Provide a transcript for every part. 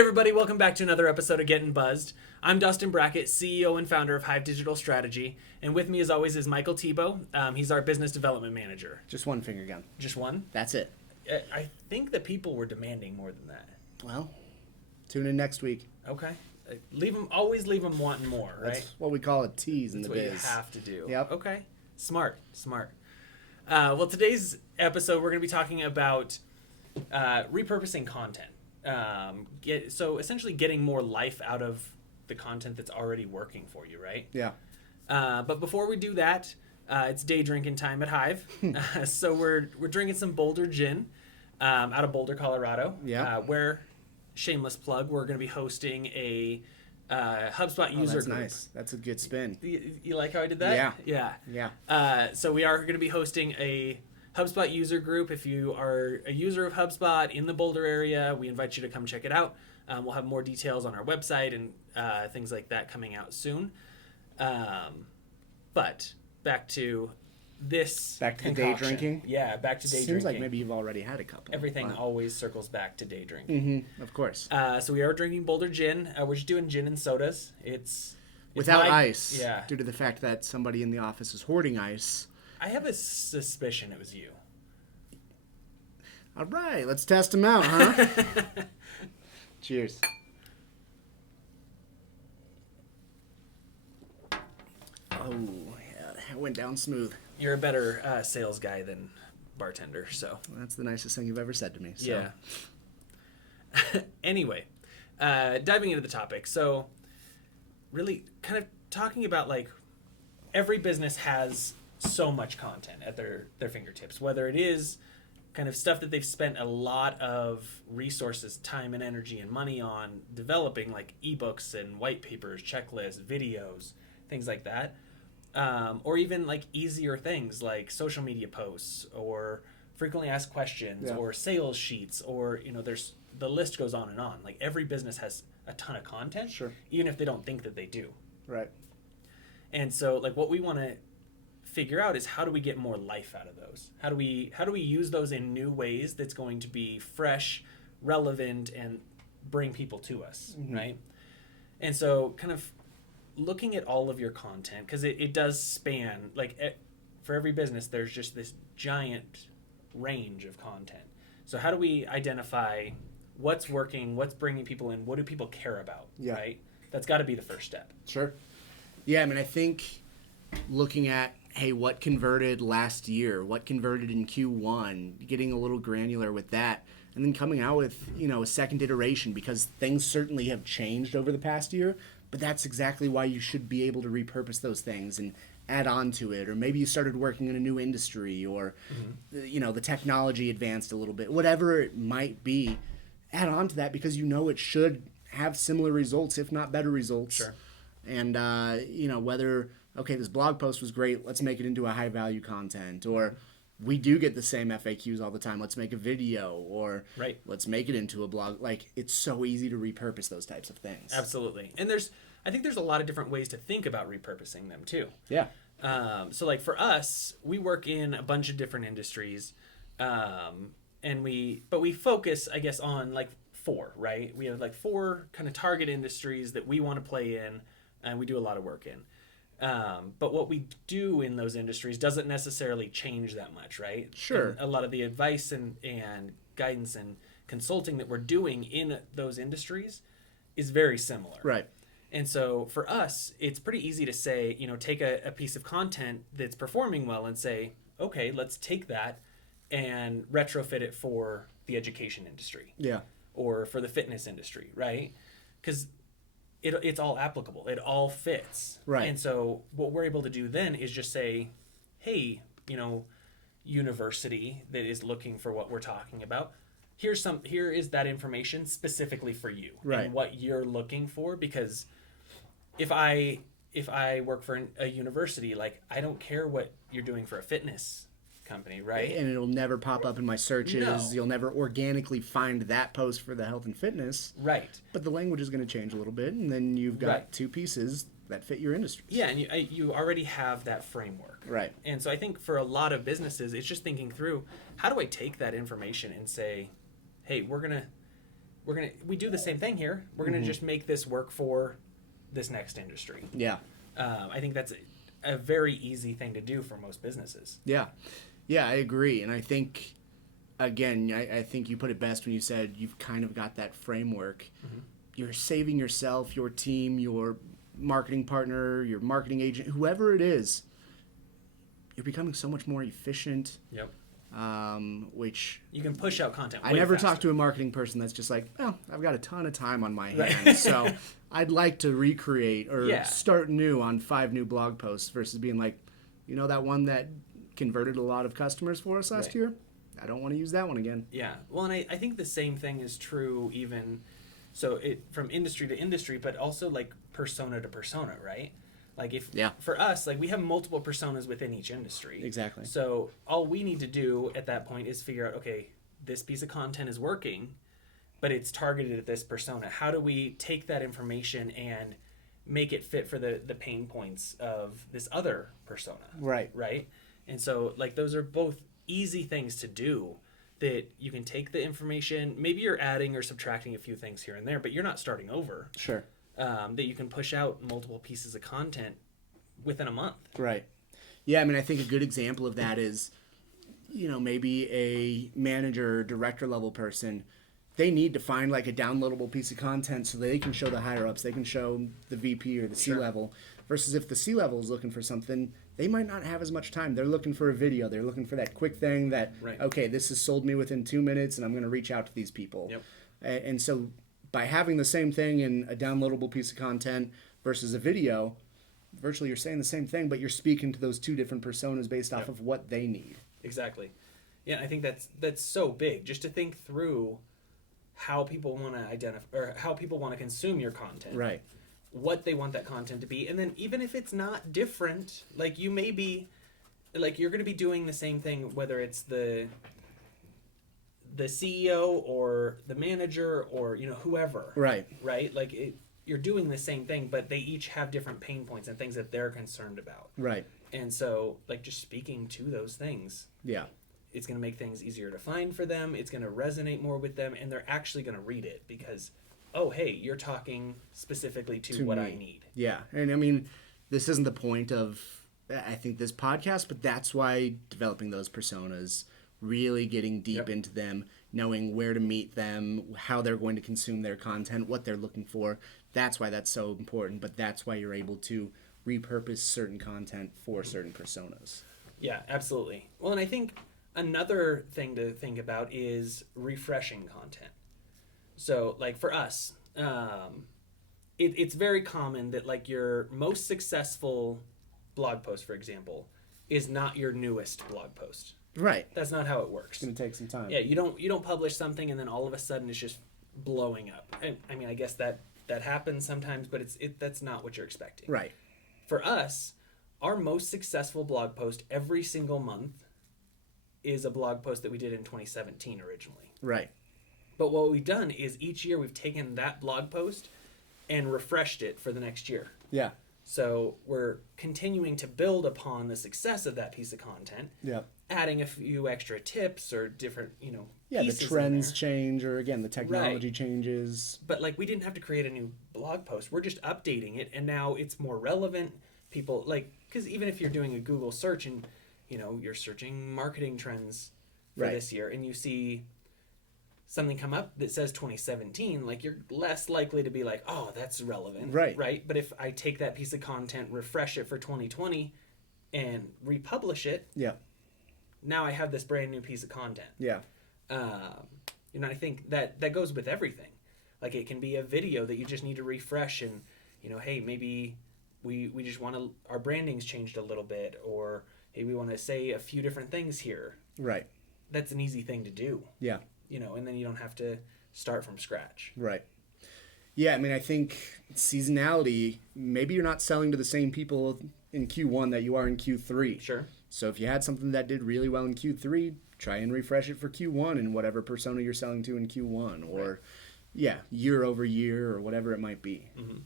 everybody, welcome back to another episode of Gettin Buzz'd. I'm Dustin Brackett, CEO and founder of HIVE Digital Strategy, and with me as always is Michael Thebeau. He's our business development manager. Just one finger gun. Just one? That's it. I think that people were demanding more than that. Well, tune in next week. Okay. Always leave them wanting more, right? That's what we call a tease in the biz. That's what you have to do. Yep. Okay. Smart. Well, today's episode we're going to be talking about repurposing content. So essentially getting more life out of the content that's already working for you, right? Yeah. But before we do that, it's day drinking time at HIVE. So we're drinking some Boulder gin out of Boulder, Colorado. Yeah. Where, shameless plug, we're going to be hosting a HubSpot user that's group. Nice. That's a good spin. You like how I did that? Yeah. So we are going to be hosting a HubSpot user group. If you are a user of HubSpot in the Boulder area, we invite you to come check it out. We'll have more details on our website and things like that coming out soon. But back to this. Back to concoction. the day drinking? Yeah, back to day drinking. Seems like maybe you've already had a couple. Everything always circles back to day drinking. Mm-hmm. Of course. So we are drinking Boulder gin. We're just doing gin and sodas. It's without ice. Yeah. Due to the fact that somebody in the office is hoarding ice. I have a suspicion it was you. All right, let's test them out, huh? Cheers. Oh, yeah, that went down smooth. You're a better sales guy than bartender, so. That's the nicest thing you've ever said to me. So. Yeah. Anyway, diving into the topic. So really kind of talking about like every business has so much content at their fingertips, whether it is kind of stuff that they've spent a lot of resources, time and energy and money on developing, like ebooks and white papers, checklists, videos, things like that. Or even like easier things like social media posts or frequently asked questions or sales sheets, or, there's the list goes on and on. Like every business has a ton of content, sure, even if they don't think that they do. Right. And so like what we want to figure out is how do we get more life out of those? How do we use those in new ways that's going to be fresh, relevant, and bring people to us, right? And so kind of looking at all of your content, because it does span, like for every business, there's just this giant range of content. So how do we identify what's working, what's bringing people in, what do people care about, right? That's got to be the first step. Sure. Yeah, I mean, I think looking at, hey, what converted last year? What converted in Q1? Getting a little granular with that. And then coming out with, a second iteration, because things certainly have changed over the past year. But that's exactly why you should be able to repurpose those things and add on to it. Or maybe you started working in a new industry, or, the technology advanced a little bit. Whatever it might be, add on to that, because it should have similar results, if not better results. Sure. And, whether, okay, this blog post was great, let's make it into a high-value content. Or we do get the same FAQs all the time, let's make a video. Or let's make it into a blog. Like, it's so easy to repurpose those types of things. Absolutely. And I think there's a lot of different ways to think about repurposing them, too. Yeah. So, like, for us, we work in a bunch of different industries. But we focus, I guess, on, like, 4, right? We have, like, 4 kind of target industries that we want to play in, and we do a lot of work in. But what we do in those industries doesn't necessarily change that much, right? Sure. And a lot of the advice and guidance and consulting that we're doing in those industries is very similar. Right. And so for us, it's pretty easy to say, take a piece of content that's performing well and say, okay, let's take that and retrofit it for the education industry. Yeah. Or for the fitness industry, right? Because it's all applicable. It all fits. Right. And so what we're able to do then is just say, hey, university that is looking for what we're talking about, here is that information specifically for you, right, and what you're looking for. Because if I work for a university, like, I don't care what you're doing for a fitness company, right? And it'll never pop up in my searches. No. You'll never organically find that post for the health and fitness. Right. But the language is going to change a little bit, and then you've got 2 pieces that fit your industry. Yeah, and you already have that framework. Right. And so I think for a lot of businesses, it's just thinking through, how do I take that information and say, hey, we're going to we do the same thing here. We're gonna just make this work for this next industry. Yeah. I think that's a very easy thing to do for most businesses. Yeah. Yeah, I agree. And I think, again, I think you put it best when you said you've kind of got that framework. You're saving yourself, your team, your marketing partner, your marketing agent, whoever it is, you're becoming so much more efficient. Yep. Which you can push out content. I never talk to a marketing person that's just like, oh, I've got a ton of time on my hands, Right. so I'd like to recreate or start new on 5 new blog posts versus being like, you know, that one that converted a lot of customers for us last year? I don't want to use that one again. Yeah. Well, and I think the same thing is true even so from industry to industry, but also like persona to persona, right? Like for us, like we have multiple personas within each industry. Exactly. So all we need to do at that point is figure out, okay, this piece of content is working, but it's targeted at this persona. How do we take that information and make it fit for the pain points of this other persona? Right. Right. And so like those are both easy things to do that you can take the information, maybe you're adding or subtracting a few things here and there, but you're not starting over. Sure. That you can push out multiple pieces of content within a month. Right. Yeah, I mean, I think a good example of that is, you know, maybe a manager, director level person, they need to find like a downloadable piece of content so they can show the higher ups, they can show the VP or the C-level, versus if the C-level is looking for something, they might not have as much time. They're looking for a video. They're looking for that quick thing that, okay, this has sold me within 2 minutes and I'm going to reach out to these people. Yep. And so by having the same thing in a downloadable piece of content versus a video, virtually you're saying the same thing, but you're speaking to those two different personas based off of what they need. Exactly. Yeah, I think that's so big, just to think through how people want to identify or how people want to consume your content. Right. What they want that content to be. And then even if it's not different, like you may be, like you're going to be doing the same thing, whether it's the CEO or the manager or, you know, whoever. Right. Right? Like you're doing the same thing, but they each have different pain points and things that they're concerned about. Right. And so like just speaking to those things. Yeah. It's going to make things easier to find for them. It's going to resonate more with them, and they're actually going to read it because, oh, hey, you're talking specifically to what I need. Yeah. And I mean, this isn't the point of, I think, this podcast, but that's why developing those personas, really getting deep into them, knowing where to meet them, how they're going to consume their content, what they're looking for. That's why that's so important, but that's why you're able to repurpose certain content for certain personas. Yeah, absolutely. Well, and I think another thing to think about is refreshing content. So, like for us, it's very common that like your most successful blog post, for example, is not your newest blog post. Right. That's not how it works. It's going to take some time. Yeah, you don't publish something and then all of a sudden it's just blowing up. I mean, I guess that happens sometimes, but that's not what you're expecting. Right. For us, our most successful blog post every single month is a blog post that we did in 2017 originally. Right. But what we've done is each year we've taken that blog post and refreshed it for the next year. Yeah. So we're continuing to build upon the success of that piece of content. Yeah. Adding a few extra tips or different, yeah, the trends change, or again, the technology changes. But like we didn't have to create a new blog post. We're just updating it, and now it's more relevant. People because even if you're doing a Google search and you're searching marketing trends for this year, and you see something come up that says 2017, like you're less likely to be like, oh, that's relevant, right? But if I take that piece of content, refresh it for 2020, and republish it, now I have this brand new piece of content. Yeah. I think that goes with everything. Like it can be a video that you just need to refresh, and hey, maybe we just want to, our branding's changed a little bit, or hey, we want to say a few different things here. Right. That's an easy thing to do. Yeah. And then you don't have to start from scratch. Right. Yeah, I mean, I think seasonality, maybe you're not selling to the same people in Q1 that you are in Q3. Sure. So if you had something that did really well in Q3, try and refresh it for Q1 in whatever persona you're selling to in Q1, or year over year, or whatever it might be. Mm-hmm.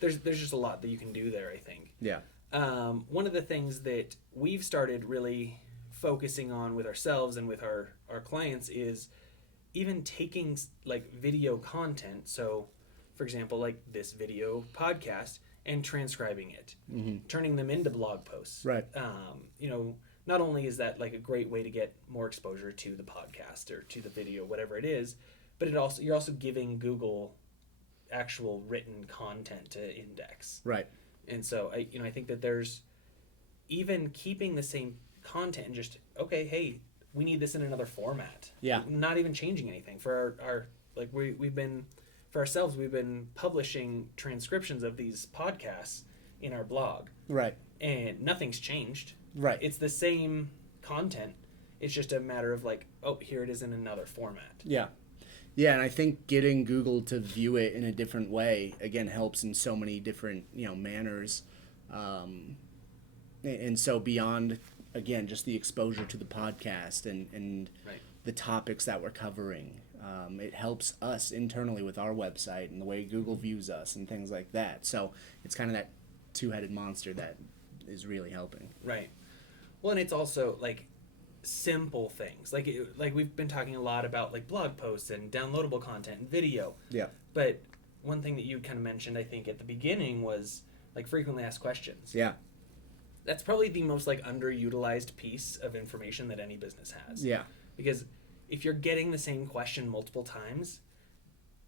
There's just a lot that you can do there, I think. Yeah. One of the things that we've started really focusing on with ourselves and with our clients is even taking like video content, so for example, like this video podcast, and transcribing it, turning them into blog posts. Right. You know, not only is that like a great way to get more exposure to the podcast or to the video, whatever it is, but you're also giving Google actual written content to index. Right. And so I think that there's even keeping the same content and just, okay, hey, we need this in another format. Yeah. Not even changing anything for our like we've been for ourselves, we've been publishing transcriptions of these podcasts in our blog. Right. And nothing's changed. Right. It's the same content. It's just a matter of like, oh, here it is in another format. Yeah. Yeah, and I think getting Google to view it in a different way, again, helps in so many different, manners. And so beyond, again, just the exposure to the podcast and Right. the topics that we're covering, it helps us internally with our website and the way Google views us and things like that. So it's kind of that two-headed monster that is really helping. Right. Well, and it's also like simple things. Like we've been talking a lot about like blog posts and downloadable content and video. Yeah. But one thing that you kind of mentioned, I think, at the beginning was like frequently asked questions. Yeah. That's probably the most like underutilized piece of information that any business has. Yeah. Because if you're getting the same question multiple times,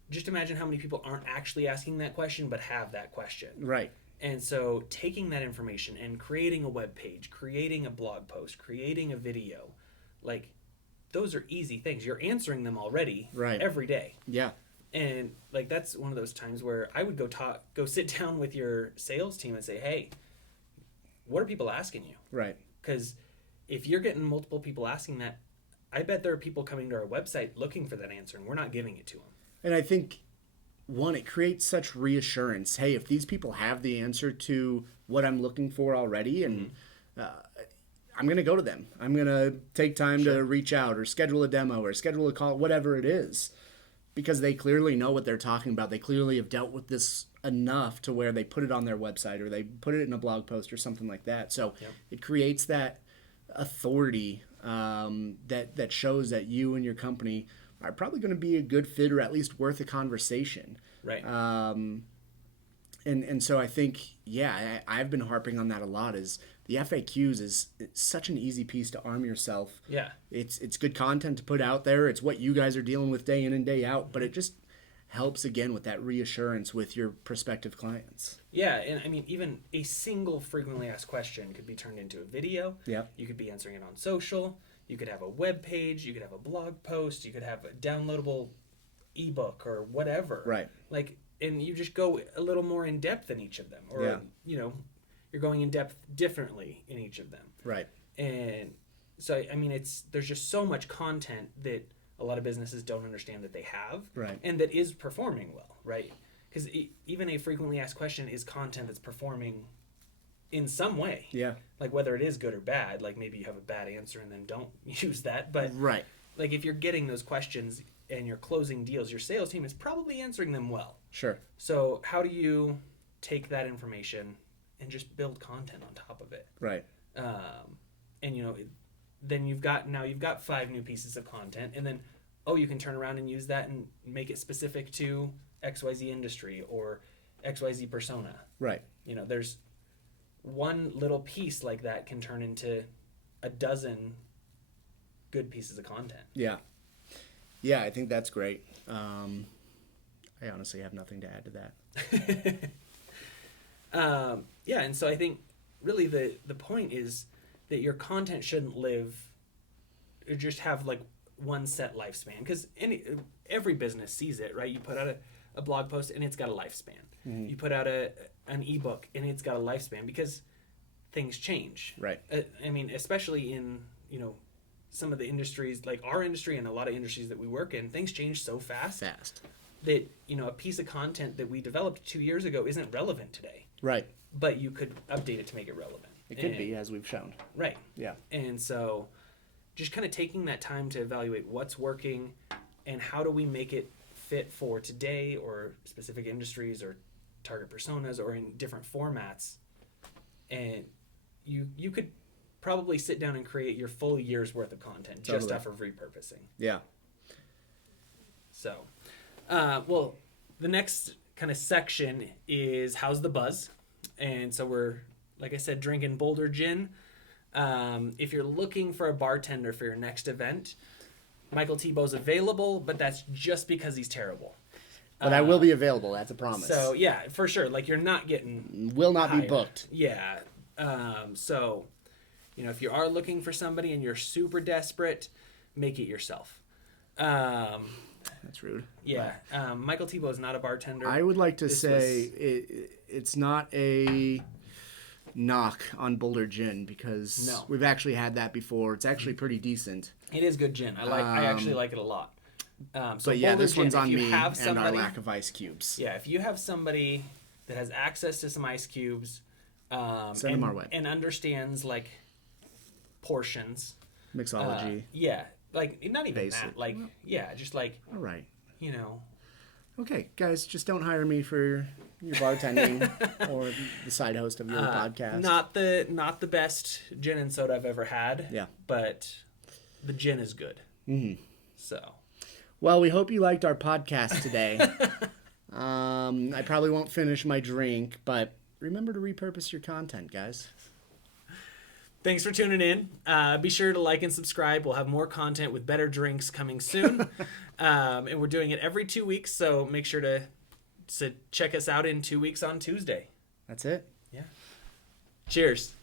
just imagine how many people aren't actually asking that question but have that question. Right. And so taking that information and creating a web page, creating a blog post, creating a video, like those are easy things. You're answering them already every day. Yeah. And like that's one of those times where I would go sit down with your sales team and say, hey, what are people asking you? Right. Because if you're getting multiple people asking that, I bet there are people coming to our website looking for that answer and we're not giving it to them. And I think, one, it creates such reassurance. Hey, if these people have the answer to what I'm looking for already, and I'm going to go to them. I'm going to take time to reach out or schedule a demo or schedule a call, whatever it is, because they clearly know what they're talking about. They clearly have dealt with this enough to where they put it on their website or they put it in a blog post or something like that. So it creates that authority that shows that you and your company are probably going to be a good fit or at least worth a conversation. Right. And so I think, I've been harping on that a lot, is the FAQs it's such an easy piece to arm yourself. Yeah. It's good content to put out there. It's what you guys are dealing with day in and day out, but it just helps again with that reassurance with your prospective clients. Yeah, and I mean, even a single frequently asked question could be turned into a video. Yeah. You could be answering it on social. You could have a web page. You could have a blog post. You could have a downloadable ebook or whatever. Right. Like, and you just go a little more in depth in each of them, or you're going in depth differently in each of them. Right. And so I mean, there's just so much content that a lot of businesses don't understand that they have, right, and that is performing well, right? Because even a frequently asked question is content that's performing in some way. Yeah. Like whether it is good or bad, like maybe you have a bad answer and then don't use that. But right. Like if you're getting those questions and you're closing deals, your sales team is probably answering them well. Sure. So how do you take that information and just build content on top of it? Right. And then you've got 5 new pieces of content, and then you can turn around and use that and make it specific to XYZ industry or XYZ persona. Right. There's one little piece like that can turn into a dozen good pieces of content. Yeah. Yeah, I think that's great. I honestly have nothing to add to that. And so I think really the point is that your content shouldn't just have like one set lifespan, because every business sees it, right? You put out a blog post and it's got a lifespan. Mm-hmm. You put out an ebook and it's got a lifespan because things change. Right. I mean, especially in some of the industries like our industry and a lot of industries that we work in, things change so fast that a piece of content that we developed 2 years ago isn't relevant today. Right. But you could update it to make it relevant. It could be, as we've shown. Right. Yeah. And so just kind of taking that time to evaluate what's working and how do we make it fit for today or specific industries or target personas or in different formats. And you could probably sit down and create your full year's worth of content just off of repurposing. Yeah. So, well, the next kind of section is how's the buzz, and so we're, like I said, drinking Boulder Gin. If you're looking for a bartender for your next event, Michael Thebeau's available, but that's just because he's terrible. But I will be available. That's a promise. So yeah, for sure. Like you're not getting will not hired. be booked. Yeah. So, you know, if you are looking for somebody and you're super desperate, make it yourself. That's rude. Yeah. Michael Thebeau is not a bartender. I would like to say it's not a knock on Boulder Gin because we've actually had that before. It's actually pretty decent. It is good gin. I actually like it a lot. So but yeah, Boulder this one's Gin, on me somebody, and our lack of ice cubes. Yeah, if you have somebody that has access to some ice cubes, send them our way, and understands like portions, mixology. Yeah, like not even basic. that. Like just like all right. You know. Okay, guys, just don't hire me for your bartending or the side host of your podcast. Not the best gin and soda I've ever had. Yeah, but the gin is good. Mm-hmm. So. Well, we hope you liked our podcast today. I probably won't finish my drink, but remember to repurpose your content, guys. Thanks for tuning in. Be sure to like and subscribe. We'll have more content with better drinks coming soon. And we're doing it every 2 weeks, so make sure to check us out in 2 weeks on Tuesday. That's it. Yeah. Cheers.